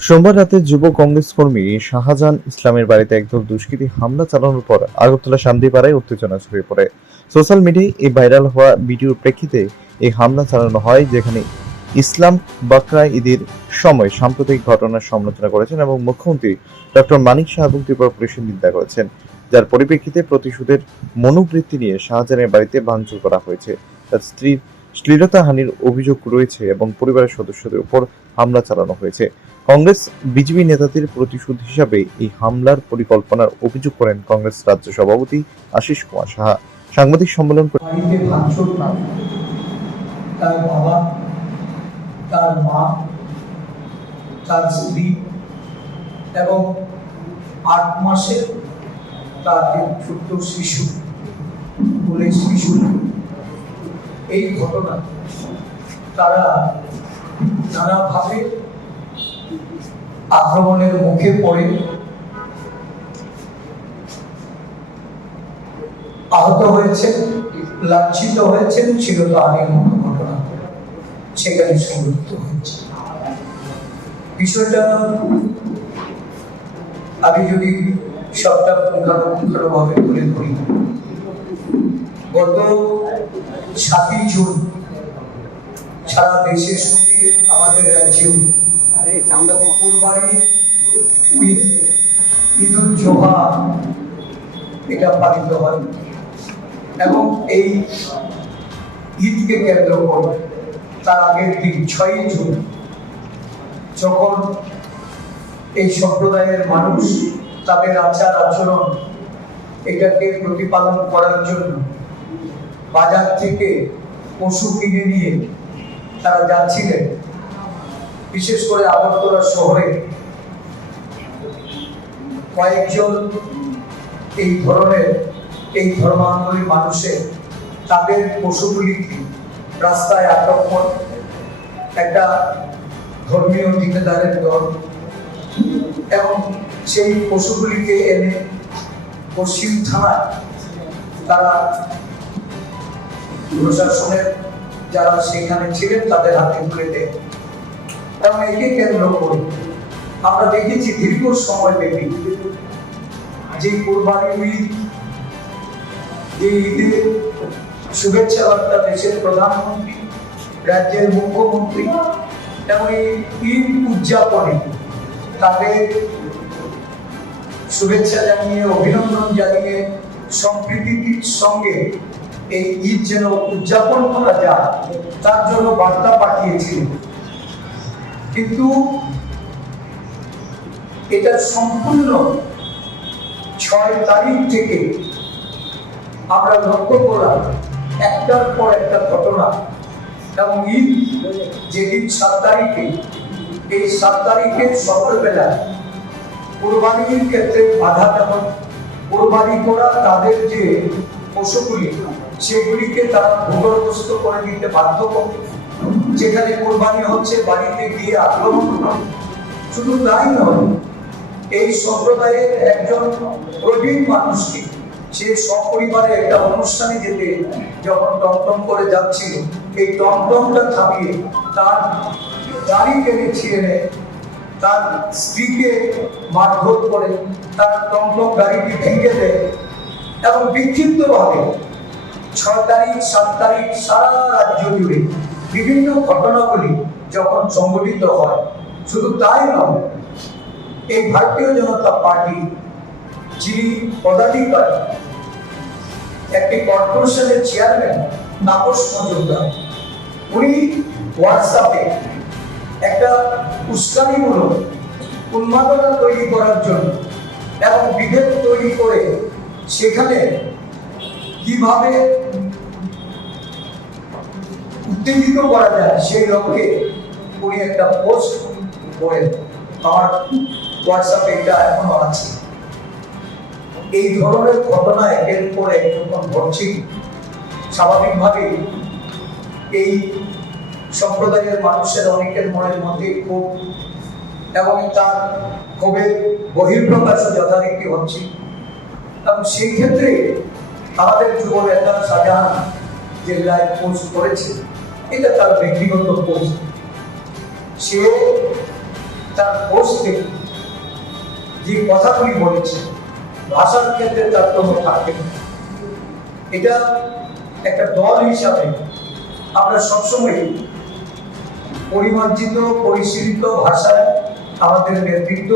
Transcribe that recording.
সোমবার রাতে যুব কংগ্রেস কর্মী শাহজাহান ইসলামের বাড়িতে একদল দুষ্কৃতী হামলা চালানোর পর আগরতলা শান্তিপাড়ায় উত্তেজনা ছড়িয়ে পড়ে। সোশ্যাল মিডিয়ায় এই ভাইরাল হওয়া ভিডিওর প্রেক্ষিতে এই হামলা চালানো হয়, যেখানে ইসলাম বাকরা ঈদের সময় সাম্প্রতিক ঘটনার সমালোচনা করেছেন এবং মুখ্যমন্ত্রী ডক্টর মানিক শাহ এবং ত্রিপুরা পুলিশের নিন্দা করেছেন, যার পরিপ্রেক্ষিতে প্রতিশোধের মনোবৃত্তি নিয়ে শাহজাহানের বাড়িতে ভাঙচুর করা হয়েছে। তার স্ত্রীর শ্লীলতাহানির অভিযোগ রয়েছে এবং পরিবারের সদস্যদের উপর হামলা চালানো হয়েছে। কংগ্রেস বিজেপি নেতাদের প্রতিশোধ হিসাবে এই হামলার পরিকল্পনার অভিযোগ করেন কংগ্রেস রাজ্য সভাপতি আশিস কুমার সাহা। সাংবাদিক সম্মেলন করে তার বাবা, তার মা, তার স্ত্রী এবং 8 মাসের তার ছোট্ট শিশু, কোলের শিশু, এই ঘটনা তারা নানাভাবে আক্রমণের মুখে পড়ে আহত হয়েছেন, লাঞ্ছিত হয়েছেন, চিরতহানির মতো ঘটনা সেখানে সংঘটিত হয়েছে। বিষয়টা আমি যদি সবটা পুঙ্খানুপুঙ্খানুভাবে তুলে ধরি, গত 7ই জুন সারা দেশের সঙ্গে আমাদের রাজ্যেও কুরবানি ঈদ উল জোহা এটা পালিত হয় এবং এই ঈদকে কেন্দ্র করে তার আগের দিন 6ই জুন যখন এই সম্প্রদায়ের মানুষ তাদের আচার আচরণ এটাকে প্রতিপালন করার জন্য বাজার থেকে পশু কিনে নিয়ে তারা যাচ্ছিলেন, বিশেষ করে আগরতলা শহরে কয়েকজন এই ধরনের এই ধর্মান্তরী মানুষের তাদের পশুগুলিকে রাস্তায় আটক করে একটা ধর্মীয় ঠিকাদারের দল এবং সেই পশুগুলিকে এনে পশ্চিম থানায় তারা প্রশাসনের যারা সেখানে ছিলেন তাদের হাতে তুলে দেয় এবং একে কেন্দ্র করে আমরা দেখেছি দীর্ঘ সময় ব্যাপী যে কুরবানি ঈদ, যে ঈদের শুভেচ্ছা বার্তা দেশের প্রধানমন্ত্রী, রাজ্যের মুখ্যমন্ত্রী এবং এই ঈদ উদযাপনে তাদের শুভেচ্ছা জানিয়ে, অভিনন্দন জানিয়ে, সম্প্রীতির সঙ্গে এই ঈদ যেন উদযাপন করা যায় তার জন্য বার্তা পাঠিয়েছিলেন। কিন্তু এটা সম্পূর্ণ 6 তারিখ থেকে আমরা লক্ষ্য করলাম একটার পর একটা ঘটনা এবং ঈদ যেদিন 7 তারিখে, এই 7 তারিখে সকালবেলা কোরবানির ক্ষেত্রে বাধা দেওয়া, কোরবানি করা তাদের যে পশুগুলি সেগুলিকে তারা ভূগর্ভস্থ করে দিতে বাধ্য করে, যেখানে কোরবানি হচ্ছে বাড়িতে গিয়ে আক্রমণ করা। শুধু তাই নয়, এই সম্প্রদায়ের একজন প্রবীণ মানুষকে সে সপরিবারে একটা অনুষ্ঠানে যেতে যখন টমটম করে যাচ্ছিল, এই টমটমটা থামিয়ে তার গাড়ি টেনে ছিঁড়ে নেয়, তার স্ত্রীকে মারধর করে তার টমটম গাড়িটি ভেঙে দেয় এবং বিক্ষিপ্তভাবে 6 তারিখ 7 তারিখ সারা রাজ্য জুড়ে বিভিন্ন ঘটনাগুলি যখন সংঘটিত হয়, শুধু তাই নয়, এই ভারতীয় জনতা পার্টি যিনি পদাধিকারী, একটি কর্পোরেশনের চেয়ারম্যান তাপস মজুমদার, উনি হোয়াটসঅ্যাপে একটা উস্কানিমূলক উন্মাদনা তৈরি করার জন্য এবং বিভেদ তৈরি করে সেখানে কিভাবে উত্তেজিত করা যায় সেই লক্ষ্যে উনি একটা পোস্ট করেন। আমার হোয়াটসঅ্যাপে এটা এখনো আছে। এই ধরনের ঘটনা একের পর এক যখন ঘটছে, স্বাভাবিকভাবে এই সম্প্রদায়ের মানুষের অনেকের মনের মধ্যে ক্ষোভ এবং তার ক্ষোভের বহিঃপ্রকাশও যথারীতি হচ্ছে এবং সেই ক্ষেত্রে আমাদের যুব নেতা শাহজাহান যে লাইভ পোস্ট করেছে এটা তার ব্যক্তিগত পোস্ট। সে তার পোস্টে যে কথাগুলি বলেছে ভাষার ক্ষেত্রে তার কোনো থাকে না। এটা একটা দল হিসাবে আমরা সবসময় পরিমার্জিত পরিশীলিত ভাষায় আমাদের নেতৃত্ব